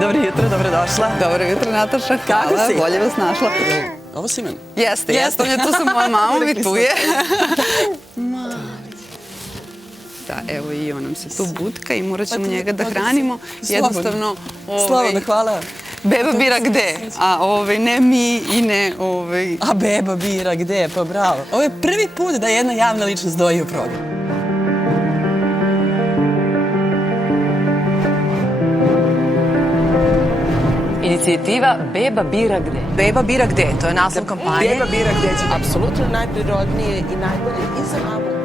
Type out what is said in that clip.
Dobro jutro, dobrodošla. Dobro jutro, Nataša. Kako Hvala, si? bolje vas našla. Ovo si meni. Jeste, tu sam moja mama, mi tu je. Da, evo i on nam se tu butka i morat ćemo njega da hranimo. Jednostavno... Slobodno, hvala. Beba bira gde, a ne mi i ne... A beba bira gde, pa bravo. Ovo je prvi put da jedna javna ličnost doji u program. Inicijativa Beba bira gde. Beba bira gde, to je naslov kampanje. Beba bira gde će. Apsolutno najprirodnije i najbolje i za mamu